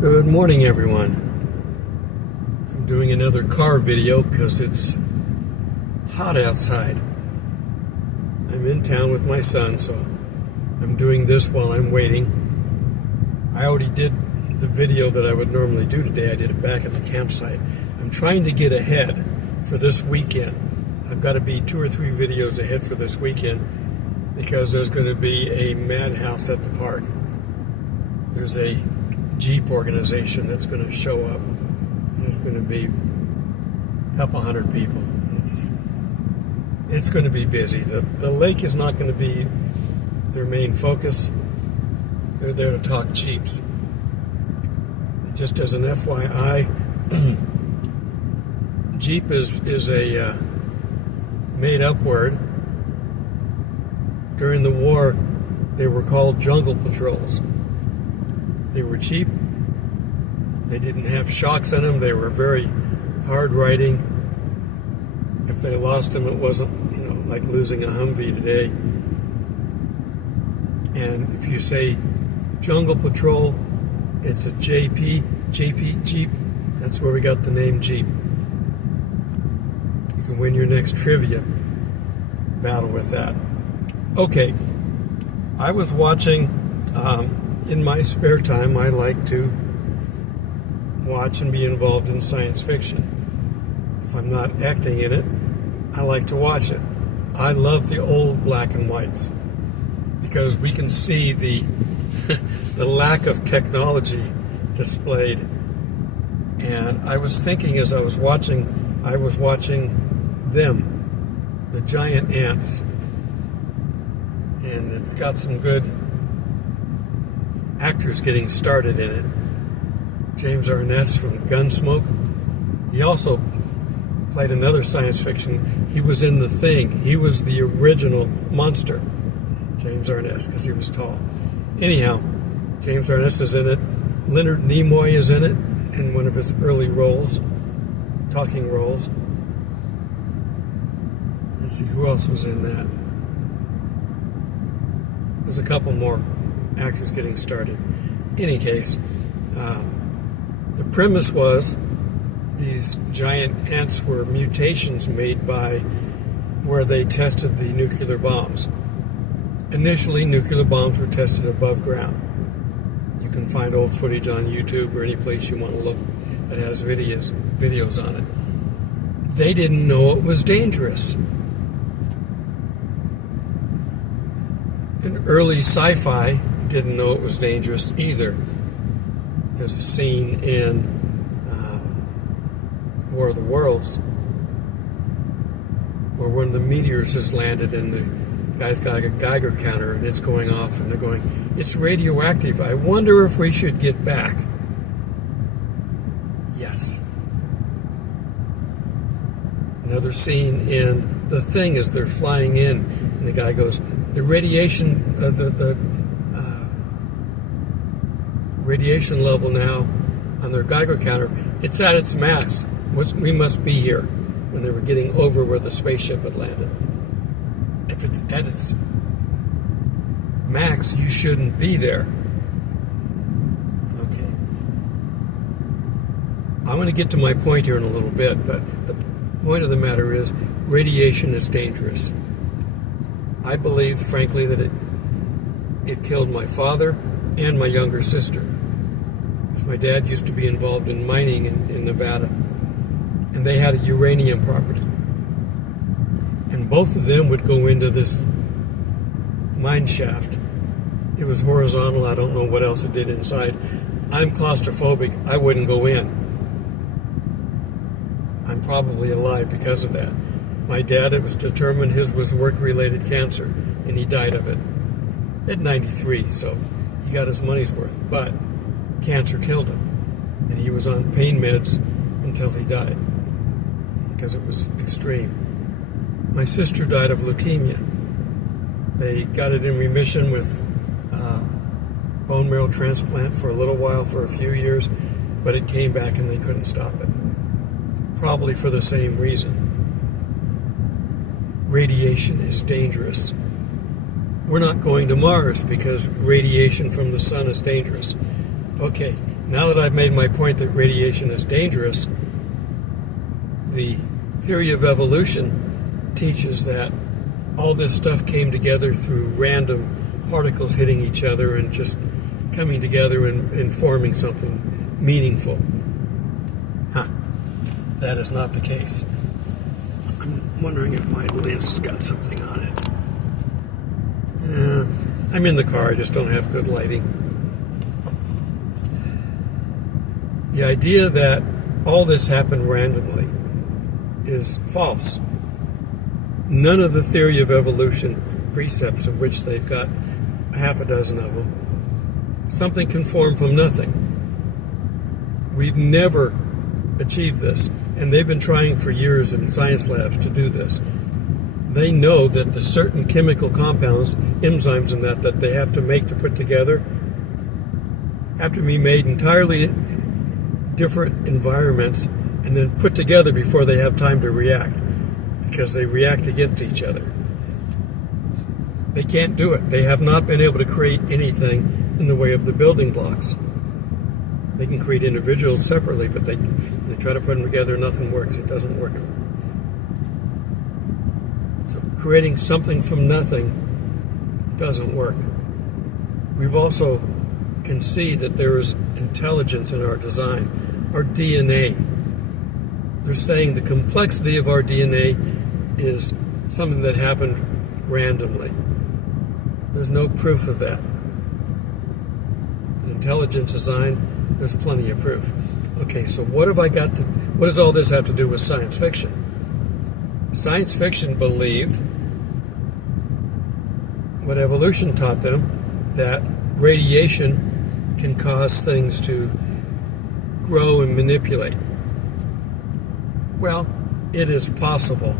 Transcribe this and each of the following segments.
Good morning, everyone. I'm doing another car video because it's hot outside. I'm in town with my son, so I'm doing this while I'm waiting. I already did the video that I would normally do today. I did it back at the campsite. I'm trying to get ahead for this weekend. I've got to be 2 or 3 videos ahead for this weekend because there's going to be a madhouse at the park. There's a Jeep organization that's going to show up. There's going to be a couple hundred people. It's going to be busy. The lake is not going to be their main focus. They're there to talk Jeeps. Just as an FYI, Jeep is a made-up word. During the war, they were called jungle patrols. They were cheap. They didn't have shocks in them. They were very hard riding. If they lost them, it wasn't, like losing a Humvee today. And if you say Jungle Patrol, it's a JP Jeep. That's where we got the name Jeep. You can win your next trivia battle with that. Okay, I was watching. In my spare time, I like to watch and be involved in science fiction. If I'm not acting in it, I like to watch it. I love the old black and whites because we can see the the lack of technology displayed. And I was thinking as I was watching them, the giant ants. And it's got some good actors getting started in it. James Arness from Gunsmoke. He also played another science fiction. He was in The Thing. He was the original monster, James Arness, because he was tall. Anyhow, James Arness is in it. Leonard Nimoy is in it in one of his early roles, talking roles. Let's see, who else was in that? There's a couple more actors getting started. In any case, the premise was these giant ants were mutations made by where they tested the nuclear bombs. Initially, nuclear bombs were tested above ground. You can find old footage on YouTube or any place you want to look that has videos on it. They didn't know it was dangerous. In early Sci Fi, didn't know it was dangerous either. There's a scene in War of the Worlds where one of the meteors has landed and the guy's got a Geiger counter and it's going off and they're going, it's radioactive. I wonder if we should get back. Yes. Another scene in The Thing is they're flying in and the guy goes, the radiation, radiation level now on their Geiger counter, it's at its max. We must be here, when they were getting over where the spaceship had landed. If it's at its max, you shouldn't be there. Okay. I'm going to get to my point here in a little bit, but the point of the matter is radiation is dangerous. I believe, frankly, that it killed my father and my younger sister. My dad used to be involved in mining in Nevada, and they had a uranium property. And both of them would go into this mine shaft. It was horizontal. I don't know what else it did inside. I'm claustrophobic. I wouldn't go in. I'm probably alive because of that. My dad, it was determined his was work-related cancer, and he died of it at 93, so he got his money's worth. But cancer killed him, and he was on pain meds until he died because it was extreme. My sister died of leukemia. They got it in remission with bone marrow transplant for a little while, for a few years, but it came back and they couldn't stop it. Probably for the same reason. Radiation is dangerous. We're not going to Mars because radiation from the sun is dangerous. Okay, now that I've made my point that radiation is dangerous, the theory of evolution teaches that all this stuff came together through random particles hitting each other and just coming together and forming something meaningful. That is not the case. I'm wondering if my lens has got something on it. I'm in the car, I just don't have good lighting. The idea that all this happened randomly is false. None of the theory of evolution precepts, of which they've got half a dozen of them, something can form from nothing. We've never achieved this, and they've been trying for years in science labs to do this. They know that the certain chemical compounds, enzymes and that they have to make to put together, have to be made entirely different environments and then put together before they have time to react, because they react against each other. They can't do it. They have not been able to create anything in the way of the building blocks. They can create individuals separately, but they try to put them together, nothing works. It doesn't work. So creating something from nothing doesn't work. We've also can see that there is intelligence in our design, our DNA. They're saying the complexity of our DNA is something that happened randomly. There's no proof of that. But intelligent design, there's plenty of proof. Okay, so what does all this have to do with science fiction? Science fiction believed what evolution taught them, that radiation can cause things to grow and manipulate. Well, it is possible.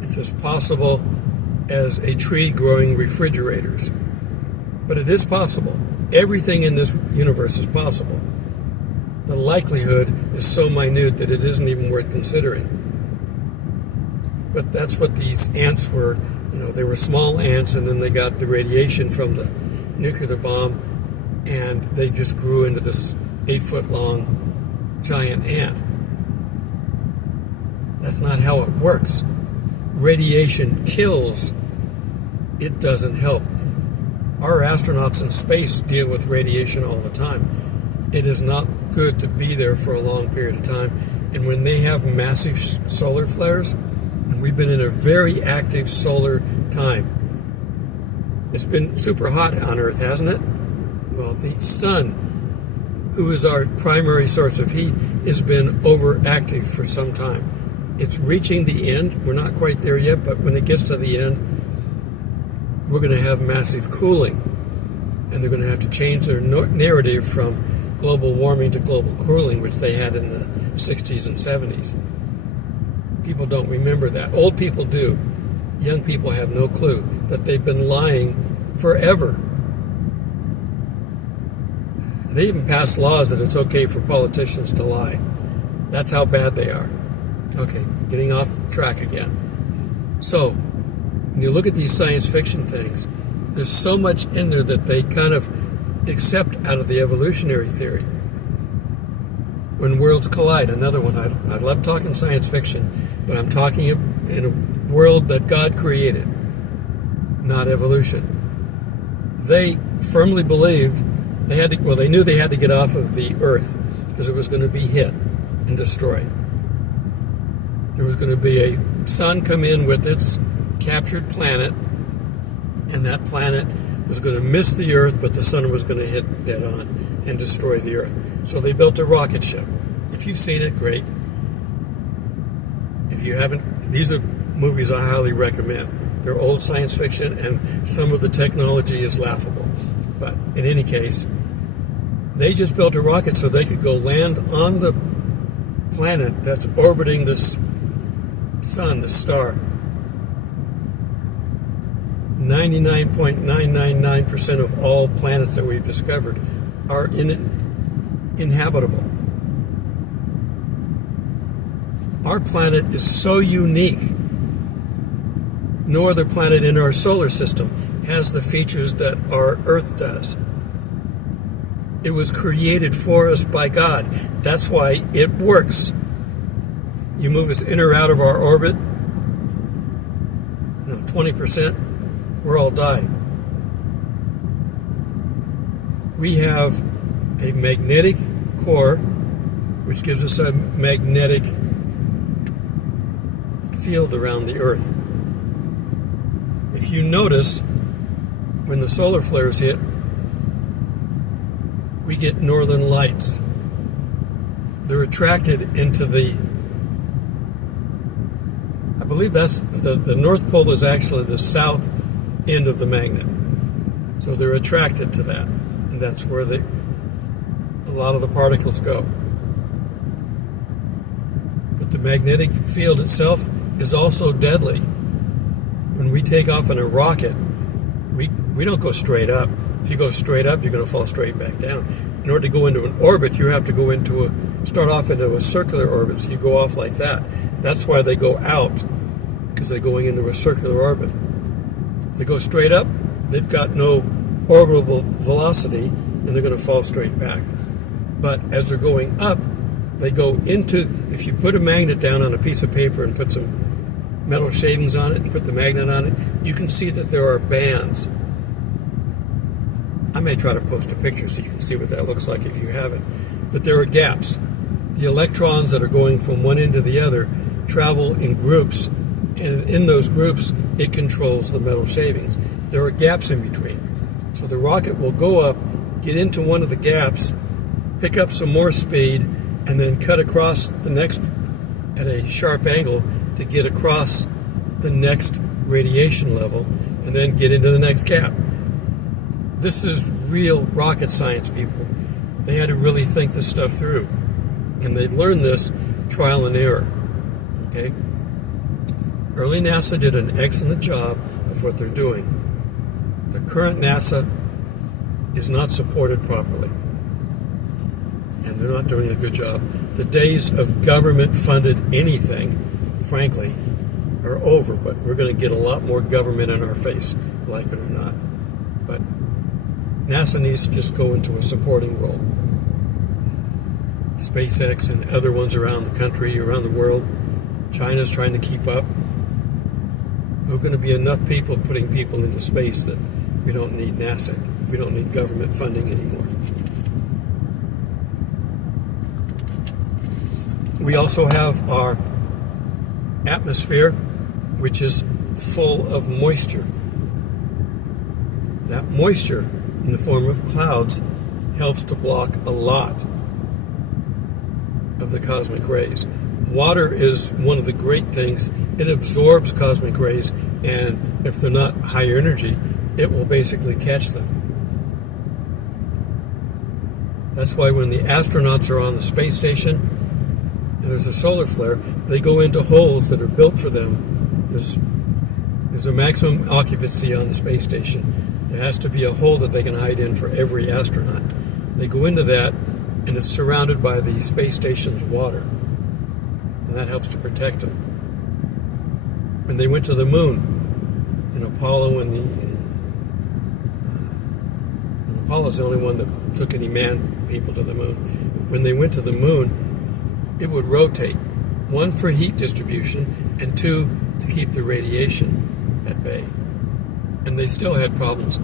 It's as possible as a tree growing refrigerators. But it is possible. Everything in this universe is possible. The likelihood is so minute that it isn't even worth considering. But that's what these ants were. They were small ants, and then they got the radiation from the nuclear bomb, and they just grew into this 8-foot-long giant ant. That's not how it works. Radiation kills. It doesn't help. Our astronauts in space deal with radiation all the time. It is not good to be there for a long period of time. And when they have massive solar flares, and we've been in a very active solar time. It's been super hot on Earth, hasn't it? Well, the sun, who is our primary source of heat, has been overactive for some time. It's reaching the end. We're not quite there yet, but when it gets to the end, we're going to have massive cooling. And they're going to have to change their narrative from global warming to global cooling, which they had in the 60s and 70s. People don't remember that. Old people do. Young people have no clue that they've been lying forever. They even passed laws that it's okay for politicians to lie. That's how bad they are. Okay, getting off track again. So, when you look at these science fiction things, there's so much in there that they kind of accept out of the evolutionary theory. When worlds collide, another one. I love talking science fiction, but I'm talking in a world that God created, not evolution. They firmly believed they knew they had to get off of the Earth because it was going to be hit and destroyed. There was going to be a sun come in with its captured planet, and that planet was going to miss the Earth, but the sun was going to hit dead on and destroy the Earth. So they built a rocket ship. If you've seen it, great. If you haven't, these are movies I highly recommend. They're old science fiction, and some of the technology is laughable. But in any case, they just built a rocket so they could go land on the planet that's orbiting this sun, the star. 99.999% of all planets that we've discovered are inhabitable. Our planet is so unique. No other planet in our solar system has the features that our Earth does. It was created for us by God. That's why it works. You move us in or out of our orbit, 20%, we're all dying. We have a magnetic core, which gives us a magnetic field around the Earth. If you notice, when the solar flares hit, we get northern lights. They're attracted into I believe that's the North Pole is actually the south end of the magnet. So they're attracted to that. And that's where a lot of the particles go. But the magnetic field itself is also deadly. When we take off in a rocket, we don't go straight up. If you go straight up, you're going to fall straight back down. In order to go into an orbit, you have to start off into a circular orbit, so you go off like that. That's why they go out, because they're going into a circular orbit. If they go straight up, they've got no orbital velocity, and they're going to fall straight back. But as they're going up, they go into, if you put a magnet down on a piece of paper and put some metal shavings on it and put the magnet on it, you can see that there are bands. I may try to post a picture so you can see what that looks like if you haven't. But there are gaps. The electrons that are going from one end to the other travel in groups, and in those groups, it controls the metal shavings. There are gaps in between. So the rocket will go up, get into one of the gaps, pick up some more speed, and then cut across the next at a sharp angle to get across the next radiation level, and then get into the next gap. This is real rocket science, people. They had to really think this stuff through. And they learned this trial and error. Okay? Early NASA did an excellent job of what they're doing. The current NASA is not supported properly. And they're not doing a good job. The days of government-funded anything, frankly, are over. But we're going to get a lot more government in our face, like it or not. But NASA needs to just go into a supporting role. SpaceX and other ones around the country, around the world, China's trying to keep up. There are going to be enough people putting people into space that we don't need NASA. We don't need government funding anymore. We also have our atmosphere, which is full of moisture. That moisture, in the form of clouds, helps to block a lot of the cosmic rays. Water is one of the great things. It absorbs cosmic rays, and if they're not high energy, it will basically catch them. That's why when the astronauts are on the space station and there's a solar flare, they go into holes that are built for them. There's a maximum occupancy on the space station. There has to be a hole that they can hide in for every astronaut. They go into that, and it's surrounded by the space station's water. And that helps to protect them. When they went to the moon, in Apollo, and Apollo's the only one that took any people to the moon. When they went to the moon, it would rotate. One, for heat distribution, and two, to keep the radiation at bay. And they still had problems.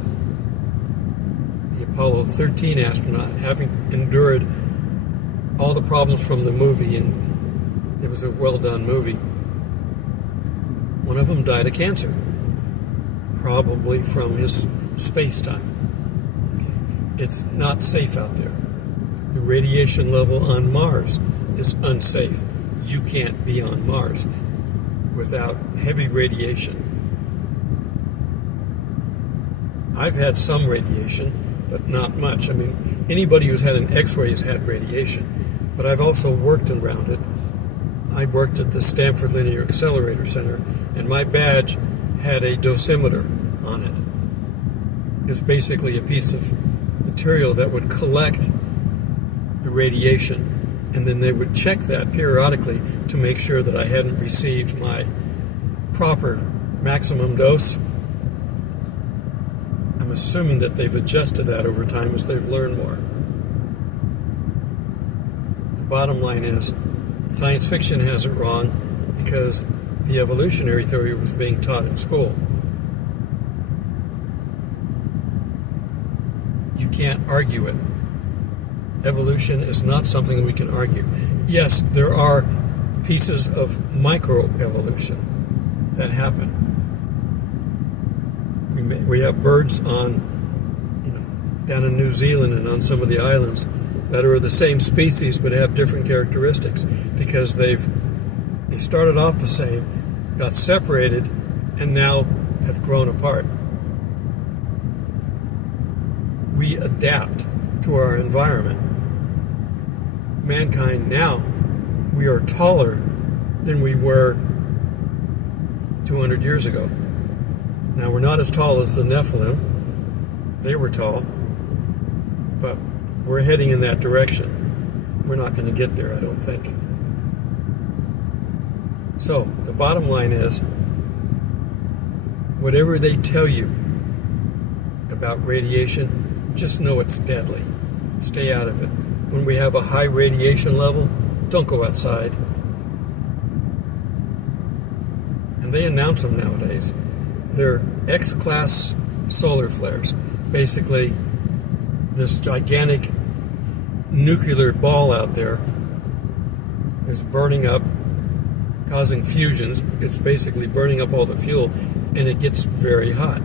The Apollo 13 astronaut, having endured all the problems from the movie, and it was a well-done movie, one of them died of cancer, probably from his space-time. Okay. It's not safe out there. The radiation level on Mars is unsafe. You can't be on Mars without heavy radiation. I've had some radiation, but not much. I mean, anybody who's had an X-ray has had radiation. But I've also worked around it. I worked at the Stanford Linear Accelerator Center, and my badge had a dosimeter on it. It was basically a piece of material that would collect the radiation, and then they would check that periodically to make sure that I hadn't received my proper maximum dose. I'm assuming that they've adjusted that over time as they've learned more. bottom line is, science fiction has it wrong because the evolutionary theory was being taught in school. You can't argue it. Evolution is not something we can argue. Yes, there are pieces of microevolution that happen. We have birds on, down in New Zealand and on some of the islands that are the same species but have different characteristics because they started off the same, got separated, and now have grown apart. We adapt to our environment. Mankind now, we are taller than we were 200 years ago. Now, we're not as tall as the Nephilim. They were tall. But we're heading in that direction. We're not going to get there, I don't think. So, the bottom line is, whatever they tell you about radiation, just know it's deadly. Stay out of it. When we have a high radiation level, don't go outside. And they announce them nowadays. They're X-class solar flares. Basically, this gigantic nuclear ball out there is burning up, causing fusions. It's basically burning up all the fuel, and it gets very hot.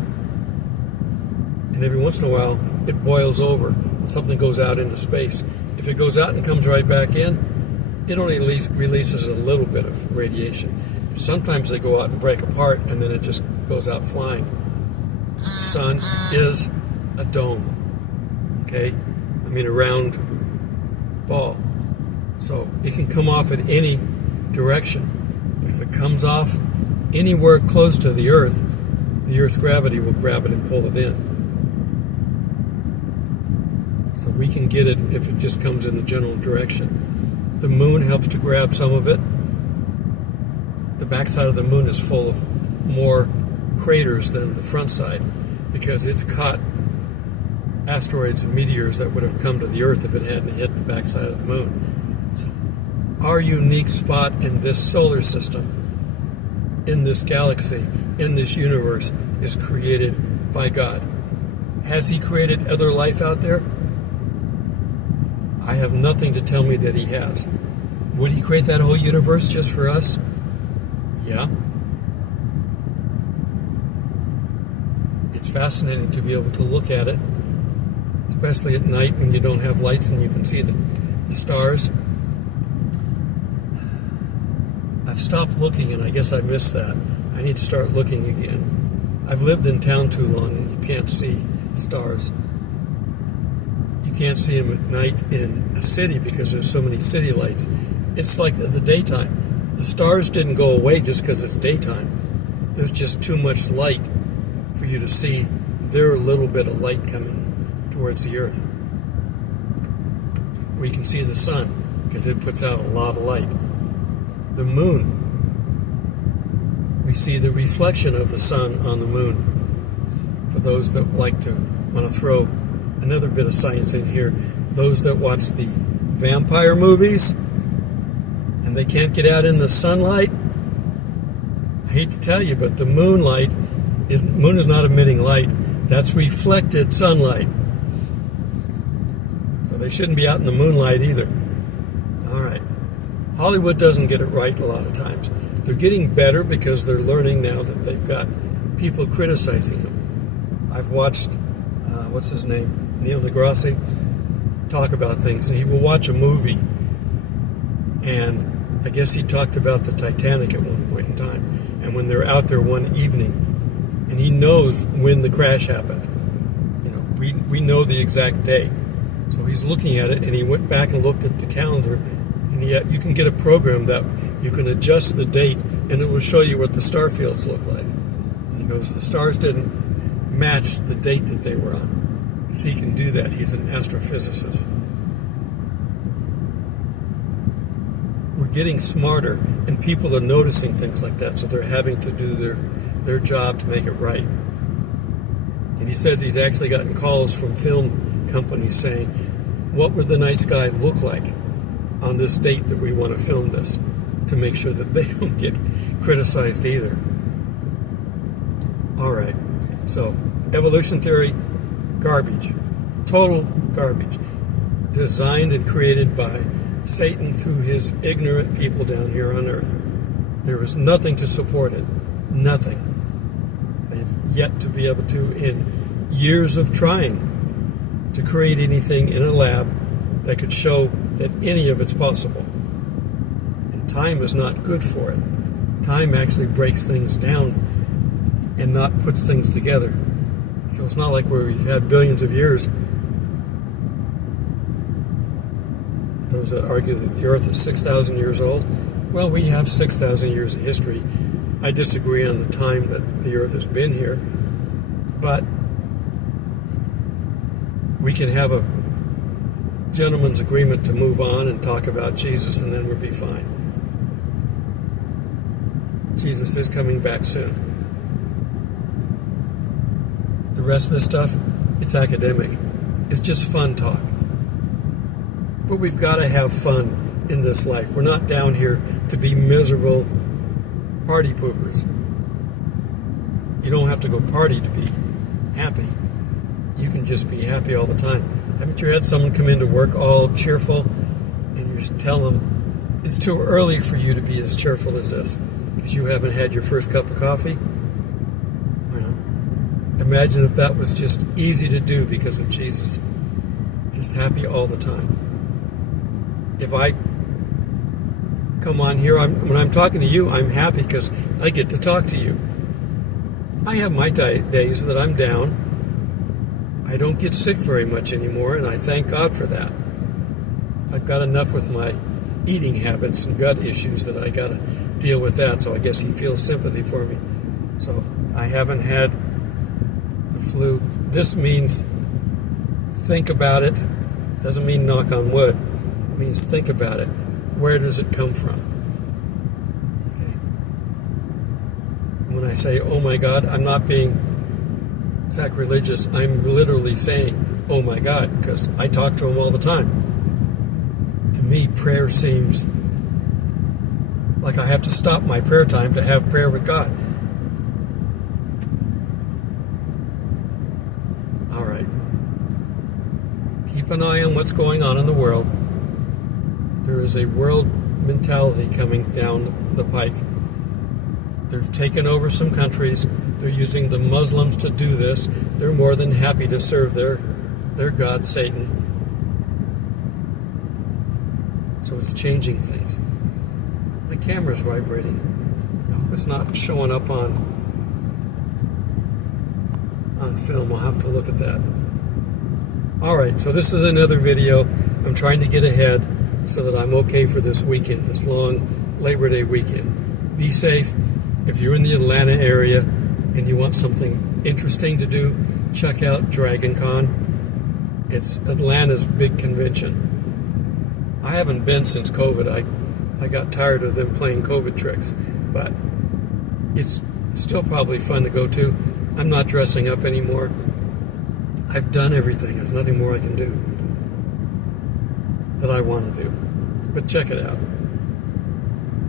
And every once in a while, it boils over, and something goes out into space. If it goes out and comes right back in, it only releases a little bit of radiation. Sometimes they go out and break apart, and then it just goes out flying. The sun is a dome, okay? I mean a round ball. So it can come off at any direction. But if it comes off anywhere close to the Earth's gravity will grab it and pull it in. So we can get it if it just comes in the general direction. The moon helps to grab some of it. The backside of the moon is full of more craters than the front side because it's caught asteroids and meteors that would have come to the Earth if it hadn't hit the backside of the moon. So our unique spot in this solar system, in this galaxy, in this universe, is created by God. Has He created other life out there? I have nothing to tell me that He has. Would He create that whole universe just for us? Yeah. It's fascinating to be able to look at it, especially at night when you don't have lights and you can see the stars. I've stopped looking and I guess I missed that. I need to start looking again. I've lived in town too long and you can't see stars. You can't see them at night in a city because there's so many city lights. It's like the daytime. The stars didn't go away just because it's daytime. There's just too much light for you to see their little bit of light coming towards the Earth. We can see the sun because it puts out a lot of light. The moon, we see the reflection of the sun on the moon. For those that want to throw another bit of science in here, those that watch the vampire movies and they can't get out in the sunlight, I hate to tell you, but the moon is not emitting light. That's reflected sunlight. So they shouldn't be out in the moonlight either. All right. Hollywood doesn't get it right a lot of times. They're getting better because they're learning now that they've got people criticizing them. I've watched, what's his name, Neil deGrasse, talk about things, and he will watch a movie, and I guess he talked about the Titanic at one point in time, and when they're out there one evening, and he knows when the crash happened. We know the exact day. So he's looking at it, and he went back and looked at the calendar, and yet you can get a program that you can adjust the date, and it will show you what the star fields look like. And he goes, the stars didn't match the date that they were on. Because he can do that. He's an astrophysicist. We're getting smarter, and people are noticing things like that, so they're having to do their job to make it right. And he says he's actually gotten calls from film companies saying, what would the night sky look like on this date that we want to film this, to make sure that they don't get criticized either. All right, so evolution theory, garbage, total garbage, designed and created by Satan through his ignorant people down here on earth. There is nothing to support it, nothing. They've yet to be able to, in years of trying to create anything in a lab that could show that any of it's possible. And time is not good for it. Time actually breaks things down and not puts things together. So it's not like where we've had billions of years. Those that argue that the earth is 6,000 years old, well, we have 6,000 years of history. I disagree on the time that the earth has been here, but we can have a gentleman's agreement to move on and talk about Jesus, and then we'll be fine. Jesus is coming back soon. The rest of this stuff, it's academic. It's just fun talk. But we've got to have fun in this life. We're not down here to be miserable party poopers. You don't have to go party to be happy. You can just be happy all the time. Haven't you had someone come into work all cheerful and you just tell them it's too early for you to be as cheerful as this because you haven't had your first cup of coffee? Well, imagine if that was just easy to do because of Jesus. Just happy all the time. If I come on here, when I'm talking to you, I'm happy because I get to talk to you. I have my days that I'm down. I don't get sick very much anymore, and I thank God for that. I've got enough with my eating habits and gut issues that I got to deal with that, so I guess He feels sympathy for me. So I haven't had the flu. This means think about it. Doesn't mean knock on wood. It means think about it. Where does it come from? Okay. When I say, oh my God, I'm not being sacrilegious. I'm literally saying, oh my God, because I talk to Him all the time. To me, prayer seems like I have to stop my prayer time to have prayer with God. All right. Keep an eye on what's going on in the world. There is a world mentality coming down the pike. They've taken over some countries. They're using the Muslims to do this. They're more than happy to serve their god, Satan. So it's changing things. My camera's vibrating. I hope it's not showing up on film. I'll have to look at that. All right, so this is another video. I'm trying to get ahead so that I'm okay for this weekend, this long Labor Day weekend. Be safe. If you're in the Atlanta area and you want something interesting to do, check out Dragon Con. It's Atlanta's big convention. I haven't been since COVID. I got tired of them playing COVID tricks, but it's still probably fun to go to. I'm not dressing up anymore. I've done everything. There's nothing more I can do that I want to do. But check it out.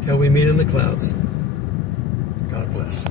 Till we meet in the clouds. God bless.